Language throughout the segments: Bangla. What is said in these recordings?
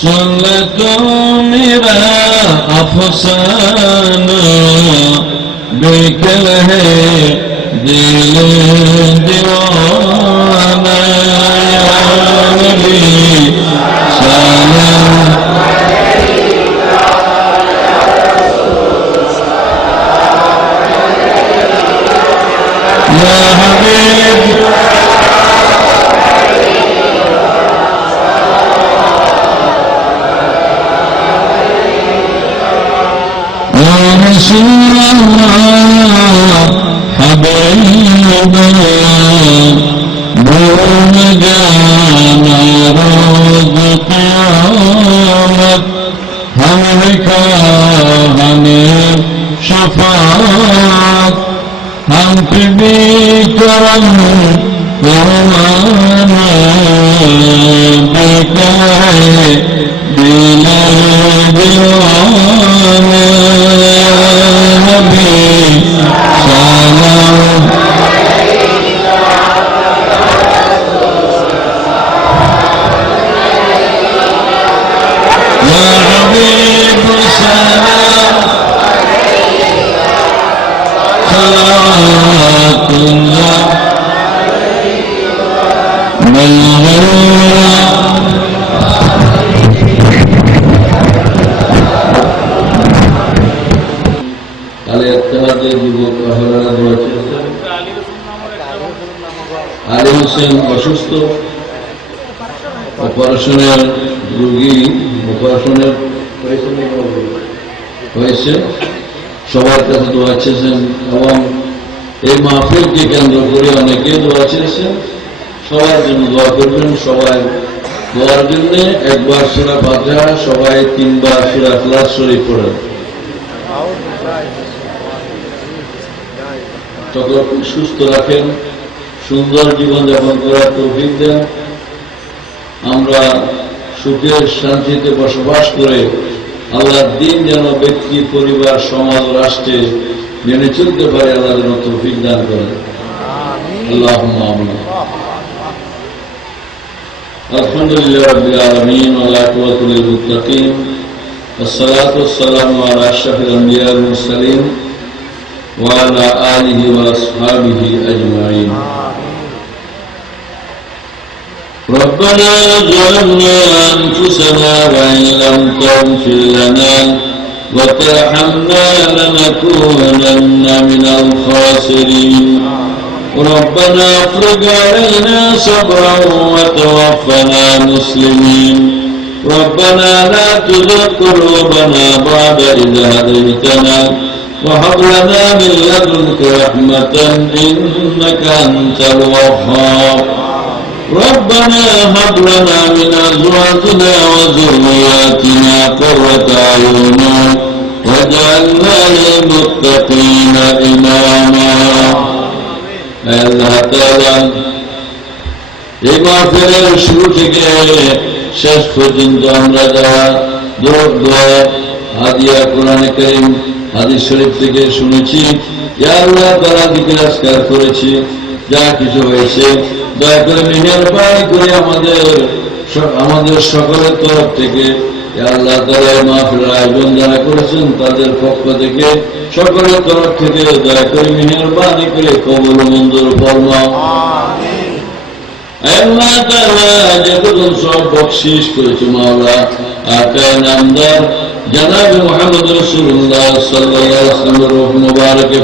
চলে তো মেরা আফসানা বেকল হে দিল দিওয়ানা। নবী সালাম رسول الله حبيب الله نور جانا روز قيامت ہم کا ہمیں شفاعت ہم پہ بھی کرم کروانا بیٹا ہے دل دیوانے অপারেশনের রোগী অপারেশনের হয়েছে। সবার কাছে দোয়া চেয়েছেন। এবং এই মাহফিলকে কেন্দ্র করে অনেকে দোয়া চেয়েছেন। সবার জন্য দোয়া করবেন, সবাই দোয়ার জন্য। একবার সুরা ফাতিহা, সবাই তিনবার সুরা ক্লাস শরীফ পড়েন। সুস্থ রাখেন, সুন্দর জীবন যাপন করার তৌফিক দেন। আমরা সুখের শান্তিতে বসবাস করে আল্লাহর দিন যেন ব্যক্তি পরিবার সমাজ রাষ্ট্রে মেনে চলতে পারে আল্লাহ যেন তৌফিক দান করেন আল্লাহ আমিন الحمد لله رب العالمين والعاقبة للمتقين والصلاة والسلام على أشرف الأنبياء والمرسلين وعلى آله وأصحابه أجمعين ربنا ظلمنا أنفسنا وإن لم تغفر لنا وترحمنا لنكونن من الخاسرين. ربنا افرج علينا صبرا وتوفنا مسلمين. ربنا لا تزغ قلوبنا بعد إذ هديتنا وهب لنا من لدنك رحمة إنك أنت الوهاب. ربنا هب لنا من أزواجنا وذرياتنا قرة أعين واجعلنا للمتقين إماما আল্লাহ তাআলা এই মাহফিলের শুরু থেকে শেষ পর্যন্ত আমরা যারা দোয়া দোয়া হাদিয়া কোরআনে কারীম হাদিস শরীফ থেকে শুনেছি ইয়া আল্লাহ তাআলা দিকে আজকার করেছি যা কিছু হয়েছে দয়া করে মেহরবানি করে আমাদের আমাদের সকলের তরফ থেকে আল্লাহ তালা মাফের আয়োজন যারা করেছেন তাদের পক্ষ থেকে সকলের তরফ থেকে দয়া করে মেহরবানি করে কবল মন্দর বর্মা আল্লাহ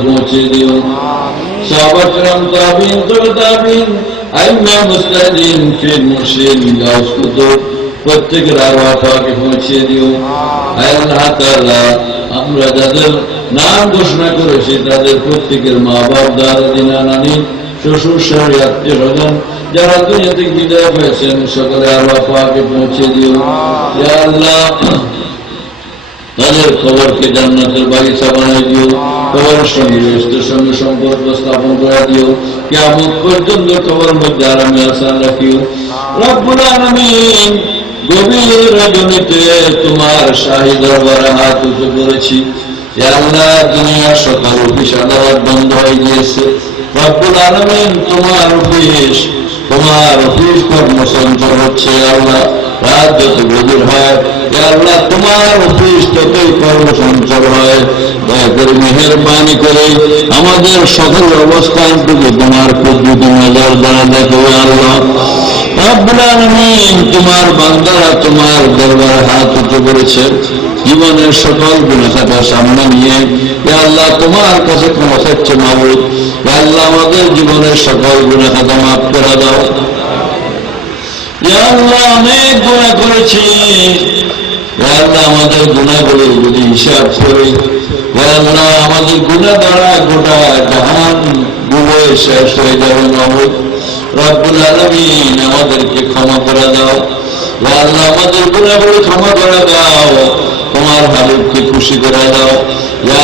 পৌঁছে দিন সাহাবাকরাম তবে তাবিন আইম্মা মুস্তাদিন ফির মুর্শিদ গাউস কুতুব প্রত্যেকের আরওয়াকে পৌঁছে দিও আল্লাহ তাআলা আমরা যাদের নাম ঘোষণা করেছি তাদের প্রত্যেকের মা বাপ দাদা দিনা নানি শ্বশুর শাশুড়ি আত্মীয় স্বজন যারা দুনিয়া থেকে বিদায় হয়েছেন সকলে আরও আপাকে পৌঁছে দিও ইয়া আল্লাহ তাদের খবরকে জান্নাতের বাগিচা বানাই দিও খবরের সঙ্গে বেহেশতের সঙ্গে সম্পর্ক স্থাপন করে দিও। কেমন পর্যন্ত খবর মধ্যে আরামে আসান রাখিও। রব্বুল গভীর রজনীতে তোমার শাহী দরবারে হাত উঁচু করেছি। সকাল অফিস আদালত বন্ধ হয়ে গিয়েছে। রব্বুল তোমার অফিস তোমার অফিস কর্মসঞ্চল হচ্ছে আল্লাহ। রাত যত গভীর হয় আল্লাহ তোমার অফিস ততই কর্মসঞ্চল হয়। দয়া করে মেহরবানি করে আমাদের সকল অবস্থানটুকু তোমার পদ্ধতি নজর দ্বারা দেখো আল্লাহ। তোমার বান্দারা তোমার দরবারে হাত উঠে করেছে। জীবনের সকল গুণাখাতা সামনে নিয়ে আল্লাহ তোমার কাছে ক্ষমা মাবুদ এ আল্লাহ আমাদের জীবনের সকল গুণাখাতা মাফ করে দাও। অনেক গুণা করেছি। আল্লাহ আমাদের গুণাগুলো যদি হিসাব করি আল্লাহ আমাদের গুণা দ্বারা গোটা জাহান ডুবে শেষ হয়ে যাবে মাবুদ রব্বুল আলমিন আমাদেরকে ক্ষমা করে দাও। আল্লাহ আমাদের গুণাগুলো ক্ষমা করে দাও। তোমার হাবিবকে খুশি করে দাও।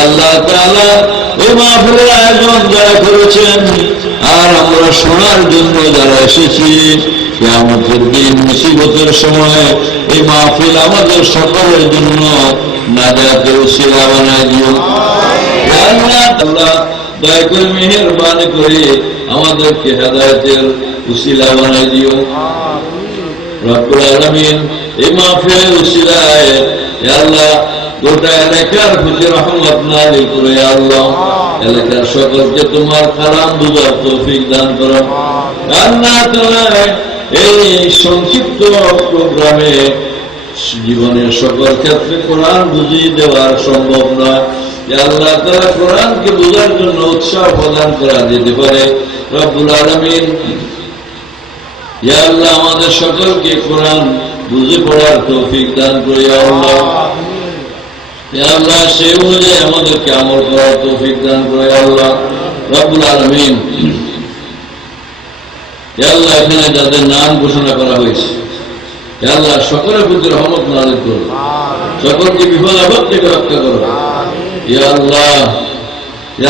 আল্লাহ তাআলা এই মাহফিলের আয়োজন যারা করেছেন, আর আমরা শোনার জন্য যারা এসেছি আমাদের দিন মুসিবতের সময় এই মাহফিল আমাদের সকলের জন্য নাজাতের শিলা বানায় দিও। দয়া করে মেহেরবানি করে আমাদেরকে হেদায়তের উসিলা বানাই দিও। এই গোটা এলাকার প্রতি রহমত করে আল্লাহ। এলাকার সকলকে তোমার কালাম বুঝার তৌফিক দান করো। আল্লাহ তাআলা এই সংক্ষিপ্ত প্রোগ্রামে জীবনের সকল ক্ষেত্রে কোরআন বুঝিয়ে দেওয়ার সম্ভব নয়। আল্লাহ তারা কোরআনকে বোঝার জন্য উৎসাহ প্রদান করা যেতে পারে। রব্বুল আলমিন আল্লাহ আমাদের সকলকে কোরআন বুঝে পড়ার তৌফিক দান করে আল্লাহ। আল্লাহ সে অনুযায়ী আমাদেরকে আমল করার তৌফিক দান করে আল্লাহ। রব্বুল আলমিন আল্লাহ এখানে যাদের নাম ঘোষণা করা হয়েছে আল্লাহ সকলের প্রতি রহমত নাজিল করো সকলকে বিপদ আপদ থেকে রক্ষা করো আল্লাহ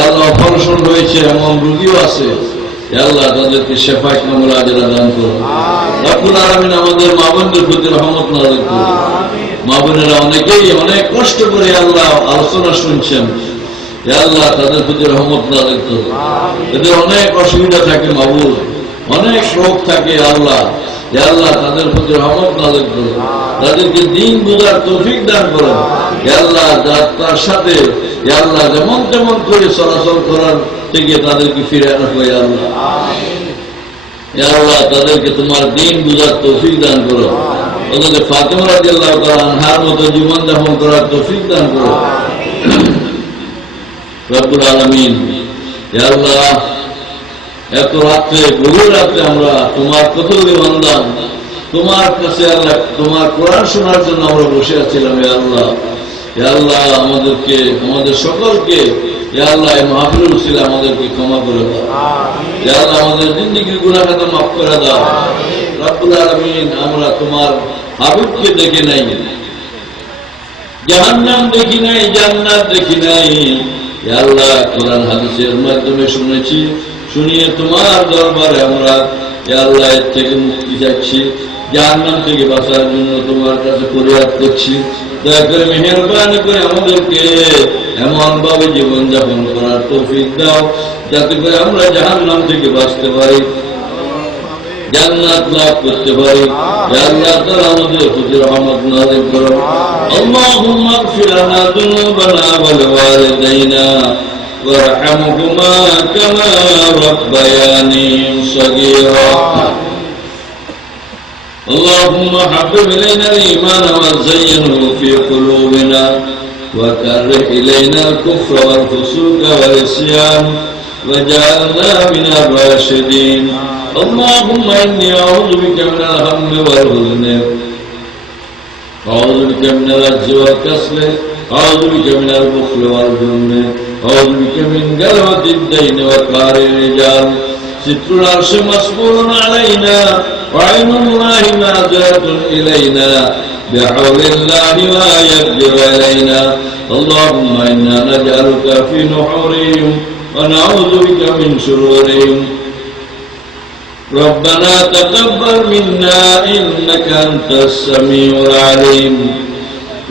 আল্লাহ অপারেশন হয়েছে এমন রুগীও আছে। আল্লাহ তাদেরকে শেফায় কামল আজরা দান করো আমাদের মা বোনদের প্রতি রহমত নাজিল করো মা বোনেরা অনেকেই অনেক কষ্ট করে আল্লাহ আলোচনা শুনছেন। আল্লাহ তাদের প্রতি রহমত নাজিল করো এদের অনেক অসুবিধা থাকে মাবুদ অনেক রোগ থাকে আল্লাহ ইয়া আল্লাহ তাদের প্রতি রহমত নাজিল করো তাদেরকে দিন বুঝার তৌফিক দান করো ইয়া আল্লাহ যা- তার সাথে আল্লাহ যেমন তেমন করে চলাচল করার থেকে তাদেরকে ফিরে রাখো ইয়া আল্লাহ। আল্লাহ তাদেরকে তোমার দিন বুঝার তৌফিক দান করো। ওদের ফাতেমা রাদিয়াল্লাহু তাআলা আনহার মতো জীবন যাপন করার তৌফিক দান করো। রব্বুল আলামিন। আল্লাহ এত রাত্রে গভীর রাত্রে আমরা তোমার কতগুলি বান্দান তোমার কাছে আল্লাহ তোমার কোরআন শোনার জন্য আমরা বসে আছিলাম এ আল্লাহ। এ আল্লাহ আমাদেরকে আমাদের সকলকে এ আল্লাহ এই মাহফিল ছিল আমাদেরকে ক্ষমা করে দাও। এ আল্লাহ আমাদের জিন্দিগির গুণাখাতা মাফ করে দাও। রব্বুল আলামিন আমরা তোমার হাবিবকে দেখে নাই জাহান্নাম দেখি নাই জান্নাত দেখি নাই। আল্লাহ কোরআন হাদিসের মাধ্যমে শুনেছি। শুনিয়ে তোমার দরবারে আমরা এ আল্লাহ এর থেকে মুক্তি চাচ্ছি জাহান্নাম থেকে বাঁচার জন্য তোমার কাছে ফরিয়াদ করছি দয়া করে মেহরবানি করে আমাদেরকে এমন ভাবে জীবন যাপন করার তৌফিক দাও যাতে করে আমরা জাহান্নাম থেকে বাঁচতে পারি জান্নাত লাভ করতে পারি ইয়া আল্লাহ তাআলা আমাদের প্রতি রহমত নাযিল করো اللهم اغفر لنا ذنوبنا ولوالدينا وارحمهما كما ربياني صغيرا. اللهم حبب إلينا الإيمان وزينه في قلوبنا وكره إلينا الكفر والفسوق والعصيان وجعلنا من الراشدين. اللهم إني أعوذ بك من الهم والحزن أعوذ بك من العجز والكسل. أعوذ بك من البخل والجبن بك من غلبة الدين وقهر الرجال ستر العرش مسؤول علينا وعين الله ناظرة إلينا بحول الله لا يقدر علينا اللهم إنا نجعلك في نحورهم ونعوذ بك من شرورهم ربنا تقبل منا إنك أنت السميع العليم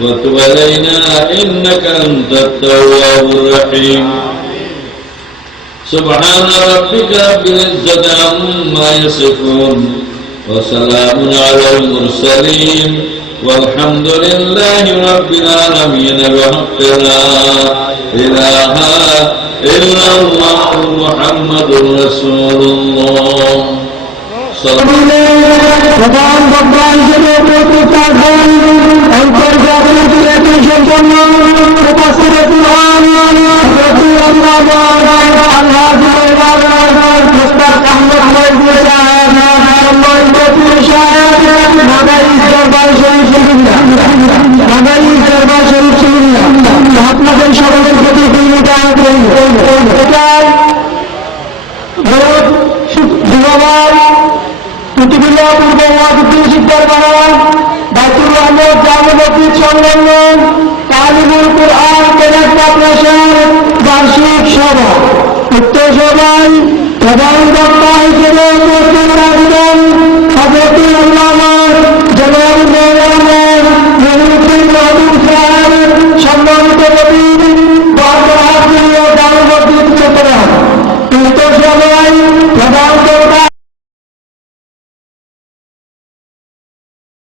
وتب علينا إنك أنت التواب الرحيم. سبحان ربك رب العزة عما يصفون وسلام على المرسلين والحمد لله رب العالمين بحق لا إله إلا الله محمد رسول الله. صلى প্রধান বক্তা হিসেবে উপস্থিত থাকবেন। অন্তর্জাতীয় ক্রিয়াটি সম্পন্ন উপস্থিত আহমদ সাহেব সাহেব